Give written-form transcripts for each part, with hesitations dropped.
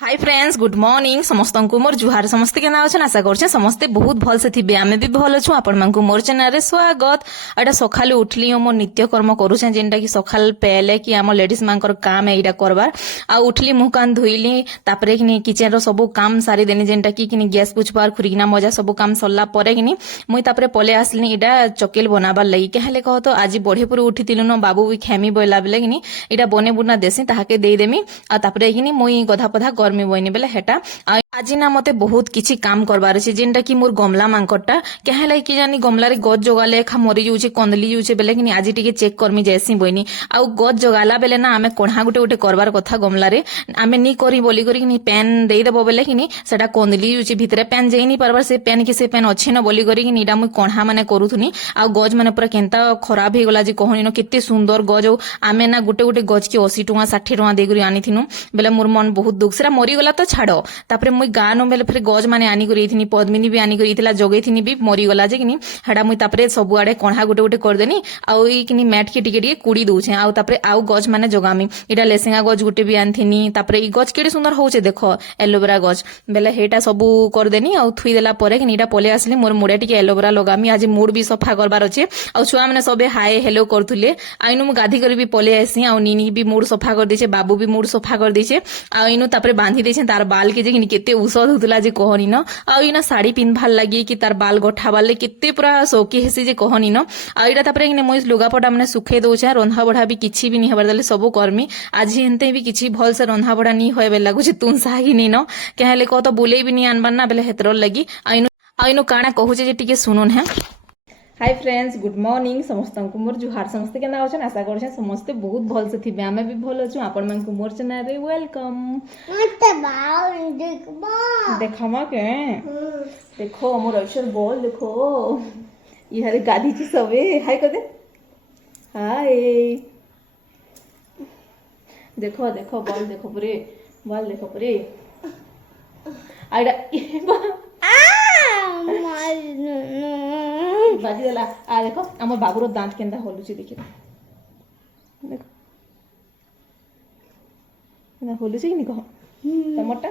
Hi friends good morning समस्त को मोर जुहार समस्ते केना अछन आशा करछे समस्ते बहुत भल से थिबे आमे भी भल अछु आपण मानकु मोर चैनल रे स्वागत। एटा सखाले उठली मो नित्य कर्म करूछे जेंटा कि सखाल पहले कि हम लेडीज मानकर काम एटा करबार आ उठली मुह कान धोइली तापरे कि किचन रो सब काम सारी देनी जेंटा कि गैस पुछबार खुरिना मजा सब काम सरला परे कि मुई तापरे पले आसली एटा चकेल बनाबार लगी कहले कह तो आज बढ़ेपुर उठितिलु न बाबू भी खेमी बोला बेले कि एटा बने बुना देसी ताहाके देई देमी आ तापरे कि मुई गधा पधा गर्मी बनी बेले हेटा आज ना मते बहुत किछि काम करबार अछि जेंटा कि मोर गमला मांकटा केहले कि जानी गमला रे गज जगाले खा मरि जाउछे कंदली जाउछे बेले कि आज टिके चेक करमी जैसी बइनी आ गज जगाला बेले ना आमे कोढ़ा गुटे गुटे करबार कथा गमला रे आमे नी करी बोली करी कि पेन देई देबो बेले कि सेटा कंदली जाउछे भितरे पेन जेई नी परबार से पेन अछि न बोली करी कि नीडा मु कोढ़ा माने करूथुनी आ गज माने पूरा केनता खराब हे गला जे कहनी न केते सुंदर गज आमे ना गुटे गुटे गज के 80 टका 60 टका दे करी आनीथिनु बेले मोर मन बहुत दुख सेरा मरि गला तो छाड़ो तापरे मुई गाँ न बेले फिर गज माने आनी करी पद्मिनी भी आनी करी जगई थी भी मरी गला जे कि हेडा मुई तापरे सब आड़े कणा गुटे गुटे करदेनी आउ ई मैट के टिके टिके कुड़ी दउछे आउ तापरे आउ गज माने जगामी इटा लेसेंगा गज गुटे भी आनथिनी तापरे ई गज केडे सुंदर होउछे देखो एलोवेरा गज बेले हेटा सब करदेनी आउ थुई देला परे कि इटा पले आसली मोर मुड़े टिके एलोवेरा लगामी आज मूड भी सफा करबार अछि आउ छुआ माने सबे हाय हेलो करथुले आइनु मु गाधी करी भी पले आसी आउ नीनी भी मूड सफा कर देछे बाबू भी मूड सफा कर देछे आ इनु तापरे बांधी देछे तार बाल के जे केते औषध होतला जे कहनी न आ इना साड़ी पिनभाल लगी कि तार बाल गठा बाले केते पूरा सोकी हेसी जे कहनी न आ इटा तापरे कि मोइ लुगापटा माने सुखे दउछे रंधा बढा भी किछि भी नी हबर दले सब कर्मी आज हेनते भी किछि भल से रंधा बढा नी होय लागु जे तुन साही नी न कहले को तो बुले भी नी आनबार ना बेले हेतर लगी आइनु काना कहूचे जे टिके सुनुन है। हाय फ्रेंड्स गुड मॉर्निंग समस्त को मोर जुहार समस्ते केना अछन आशा करछन समस्ते बहुत भल से थिबे आमे भी भल अछु आपण मन को मोर चैनल रे वेलकम मत बाउ देखमा के देखो मोर अक्षर बोल देखो इहरे गादी ची सबे हाय कदे हाय देखो देखो बॉल देखो पूरे आइडा बाजी देला आ देखो हमर बाबूर दांत केंदा होलुची देखि देखो ना होलुची नि कह टमाटा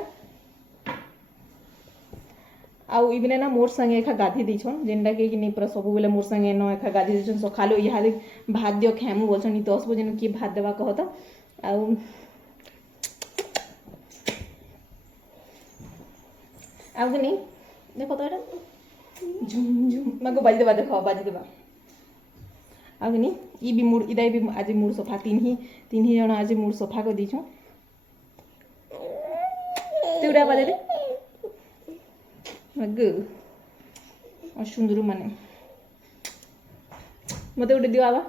आउ इबने ना मोर संगे एखा गाधी दिछन जेंडा के कि नि पूरा सब बेले मोर संगे न एखा गाधी दिछन सखालो इहादे भात दियो खेमु बोलछन नि 10 बजे न की भात देबा कहत आउ आगुनी देखो तो एटा झुम झुम मको बाजी देबा देखो बाजी देबा आगुनी ई भी मूड इदाई भी आज मूड सफा तीन ही जण आज मूड सफा कर दीछु तुडा बाजे दे मगु और सुंदर माने मते उडे दियो आबा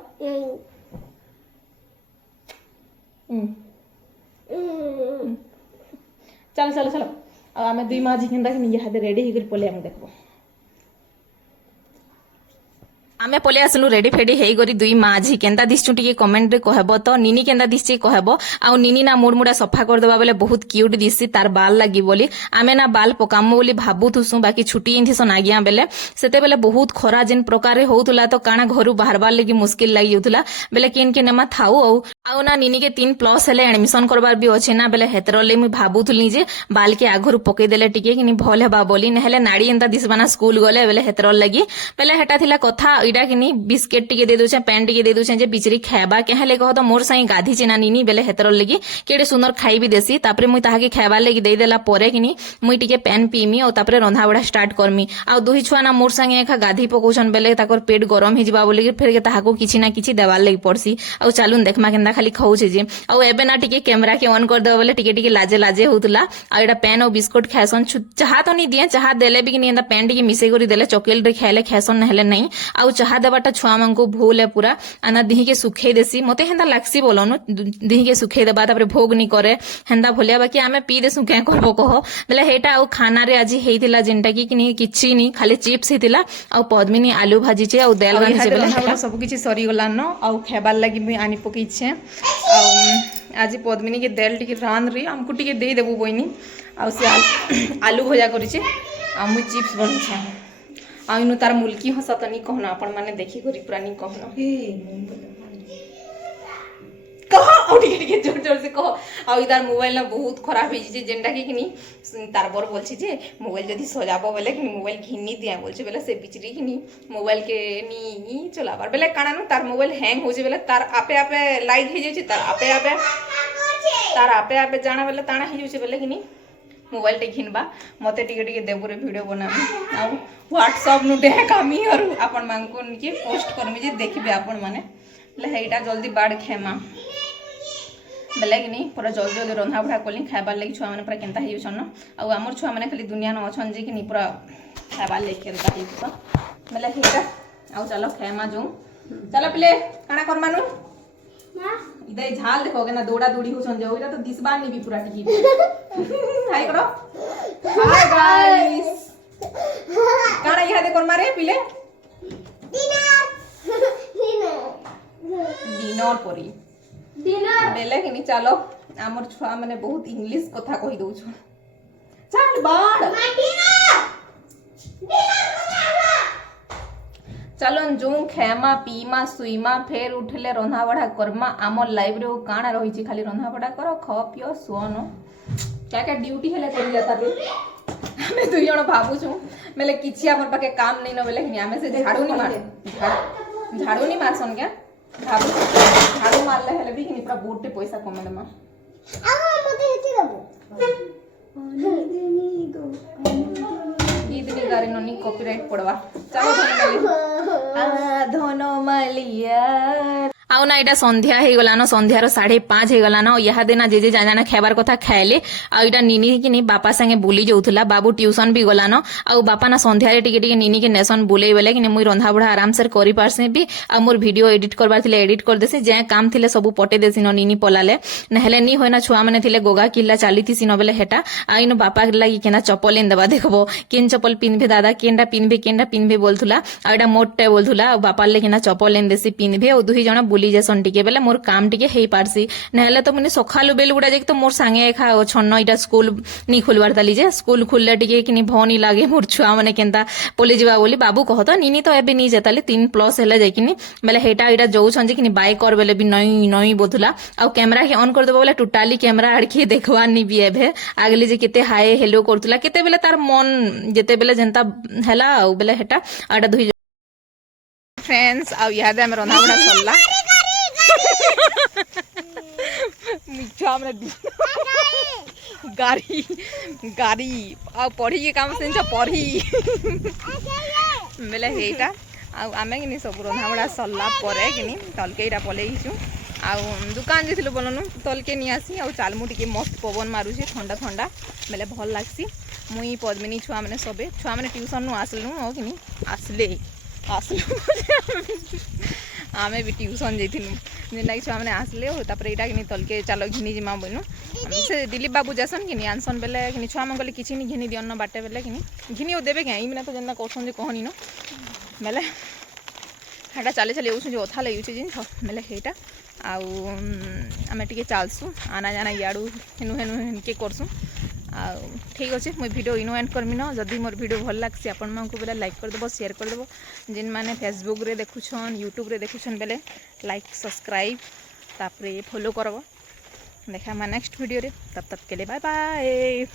चलो चलो चलो आमे दुई माजी केनदा कि निया हाते रेडी हिकर पले हम देखबो आमे पले आसलु रेडी फेडी हेई गरी दुई माजी केंदा दिसचु टिके कमेंट रे कहबो तो निनी केंदा दिसची कहबो आ निनी ना मुड़ मुड़ा सफा कर देबा बेले बहुत क्यूट दिससी तार बाल लागी बोली आमे ना बाल पकामो बोली भाबुथुसु बाकी छुटी इंथिस नागिया बेले सेते बेले बहुत खरा जिन प्रकार होउतला तो काना घरु बाहरबार लगी मुश्किल लागि होतला बेले किन के नेमा थाउ आउ ना निनी के 3+ हेले एडमिशन करबार भी अछि ना बेले हेतरले मु भाबुथुली जे बाल के आगरु पके देले टिके किनी भल हेबा बोली नहेले नाडी एंता दिसबाना स्कूल गले बेले हेतर लगी बेले हेटा थिला कथा इडा किनी बिस्किट टिके दे दोछे पेन टिके दे दोछे जे बिचरी खायबा केहले कह तो मोर साई गाधी चिना निनी बेले हेतर लगी केडे सुंदर खाई भी देसी तापरे मुई ताहा के खायबा लगी देई देला परे किनी मुई टिके पेन पीमी और तापरे रंधा बडा स्टार्ट करमी आ दुही छुआ ना मोर संगे एखा गाधी पकोछन बेले ताकर पेट गरम हि जिबा बोली फिर के ताहा को किछि ना किछि देवार लगी पड़सी आ चालून देखमा केंदा खाली खाउछे जे आ एबे ना टिके कैमरा के ऑन कर देबा बोले टिके टिके लाजे लाजे होतला आ एडा पेन और बिस्कुट खायसन चाहा तो नी दिए चाहा देले भी कि एंदा पेन टिके मिसे करी देले चॉकलेट रे खाइले खायसन नहले नहीं आ चाहा देबाटा छुआ मांको भूल है पूरा आना दिही के सुखे देसी मते हेंदा लागसी बोलनु दिही के सुखे देबा तापर भोग नी करे हेंदा भलिया बाकी आमे पी दे सुखे करबो कह बेले हेटा आ खाना रे आज हेइतिला जेंटा कि किछि नी खाली चिप्स हेतिला आ पद्मिनी आलू भाजी छे आ देल गानी छे बेले सब किछि सरी गला न आ खेबार लागि भी आनी पकई छे आ आज पद्मिनी के देल टिके रान रे हमको टिके दे देबो बइनी आ से आलू भजा करी छे आ मु चिप्स बनी छे आ इनु तार मुल्की हसतनी कहना आपण माने देखि करी पुरानी कहना कह और टिके जोर जोर से कह आ इधर मोबाइल ना बहुत खराब हो जे जेनटा कि किनी तार बर बोलछि जे मोबाइल जदी सजाबो बेले कि मोबाइल घिनी दिया बोलछि बेले से बिचरी कि मोबाइल के नी चलाबार बेले काना नु तार मोबाइल हैंग हो जे बेले तार आपे आपे लाइट हे जे तार आपे आपे जाना बेले ताना हे जे बेले कि मोबाइल टे घिनबा मते टिके टिके देबुरे वीडियो बनामी आ व्हाट्सएप नु डेकामी और आपण मानको निके पोस्ट करमी जे देखिबे आपण माने ले हेटा जल्दी बाड़ खेमा बेले कि पूरा जल्दी जल्दी रंधा बढ़ा कली खाइबार लगी छुआ मैंने पूरा केन्ता हो छन आउ आमर छुआ मैंने खाली दुनिया न अछन जे कि पूरा खाइबार लगी केन्ता हो बेले हेटा आउ चलो खेमा जो चलो पिले काना करमानु इधर झाल देखो ना दौड़ा दौड़ी हो सन जाओ तो दिस बार नहीं भी पूरा टिकी हाय करो हाय गाइस काना इहा दे कर मारे पिले डिनर करी बेले कि चलो आमर छुआ मैंने बहुत इंग्लिश कथा कही दौ चल बाड़ चलो जो खेमा पीमा सुईमा फेर उठले रंधा बढ़ा करमा आमर लाइफ रे काना रही खाली रंधा बढ़ा कर ख पियो सुन क्या क्या ड्यूटी हेले कर जाता रे हमें दुई जण भाबु छु मेले किछि हमर पाके काम नहीं न बेले कि हमें से झाड़ू नहीं मारसन क्या भाबु झाड़ू मारले हेले भी कि पूरा बोटे पैसा कमेले मा आ मते हेति दबो इतनी गारी ननी कॉपीराइट पड़वा चलो धनमालिया आउ ना इटा संध्या हे गलानो संध्यार 5:30 हे गलानो यहा देना जे जे जाना खाइबार कथा खाइले आ इटा निनी कि नी बापा संगे बुली जाउथला बाबू ट्यूशन भी गलानो आ बापा ना संध्या रे टिके टिके निनी के नेसन बुले बेले कि मुई रंधा बढ़ा आराम से करि पारसे भी आ मोर वीडियो एडिट करबार थिले एडिट कर देसे जे काम थिले सब पटे देसी न निनी पलाले नहले नी होयना छुआ माने थिले गोगा किल्ला चालीथि सिनो बेले हेटा आ इनो बापा लागि केना चप्पल एन देबा देखबो केन चप्पल पिनबे दादा केनडा पिनबे बोलथुला आ एटा मोटे बोलथुला आ बापा ले केना चप्पल एन देसी पिनबे ओ दुही जणा बुली जेसन टिके बेले मोर काम टिके हेई पारसी नहले तो मुने सखालु बेल गुडा जे तो मोर संगे खा छन्न इटा स्कूल नी खोलबार ताली जे स्कूल खुलले टिके किनी भनी लागे मोर छुआ माने केनता पोले जिबा बोली बाबू कहत निनी तो एबे नी जेताली 3+ हेले जे किनी बेले हेटा इटा जोउ छन जे किनी बाय कर बेले भी नई नई बोथुला आ कैमरा के ऑन कर देबो बेले टोटाली कैमरा आड़खी देखवा नी भी एबे आगली जे केते हाय हेलो करतुला केते बेले तार मन जेते बेले जेंता हेला आ बेले हेटा आडा दुही फ्रेंड्स आ याद है रंधा बड़ा सल्ला मिठा हमने गाड़ी गाड़ी आ पढ़ी के काम से पढ़ी बेले हेटा आ आमे किनी सब रंधा बड़ा सल्ला परे किनी तलके इटा पलेइछु आ दुकान जेथिलु बोलनु तलके नि आसी आ चालमु टिके मस्त पवन मारुछि ठंडा ठंडा बेले भल लागसी मुई पद्मिनी छुआ माने सबे छुआ माने ट्यूशन नु आसलु ओ किनी आसले आमे भी ट्यूशन जाइथिलु जेना कि छुआ माने आसले हो तापर एटा किनी तलके चालो घिनी जिमा बोइनु से दिलीप बाबू जसन किनी आनसन बेले किनी छुआ मन गले किछि नि घिनी दियन न बाटे बेले किनी घिनी ओ देबे के ई बिना तो जेना कोसन जे कहनी न बेले हेटा चाले चाले उछु जे ओथा लई उछु जिन छ बेले हेटा आउ आमे टिके चालसु आना जाना याडू हेनु हेनु के करसु आ ठीक अच्छे मुझे वीडियो इनो एंड करमी न जदि मोर वीडियो भल लागसी आपण मानकु बेले लाइक कर देबो शेयर कर देबो जिन माने फेसबुक रे देखुछन यूट्यूब रे देखुछन बेले लाइक सब्सक्राइब तापरे फॉलो करबो देखा मा नेक्स्ट वीडियो रे तब तक के लिए बाय बाय।